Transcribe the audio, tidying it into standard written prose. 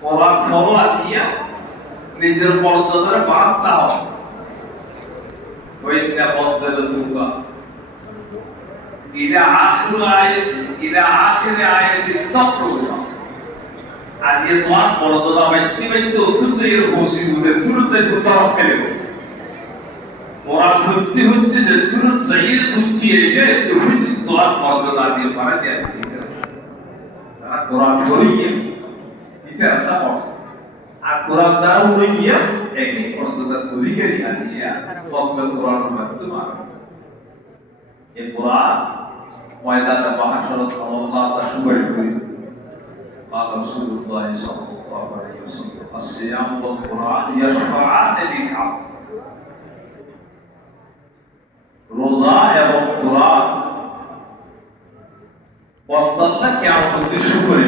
কোরআন follow দিয়া নিজের মর্যাদার বাড়তে হবে। ওইটা বদল দুবা ইলা আখির আয়াত তফরুবা। আজ এ তোমার মর্যাদা ব্যক্তি ব্যক্তি অত্যন্ত এর মুসিবতের দূরত্বে তরফ কেলে কোরআন ভক্তি হচ্ছে যে দূরত যাইয়ে গুছিয়ে রেখে তুমি তোমার মর্যাদা দিয়ে পারে দেয়। তারা কোরআন পড়িয়ে এটা একটা পড়ে আর কোরআন দ্বারা উনি গিয়া এই মর্যাদা অধিকারী আজিয়া ফতোয়া কোরআনের মাধ্যমে এই কোরআন ময়দানে বাহাসরত আল্লাহ তা সুবহান করি قال رسول الله صلى الله عليه وسلم الصيام والقرآن يشفعان للعبد রোজা এবং কোরআন বান্দাকে কিয়ামতের দিন শুকর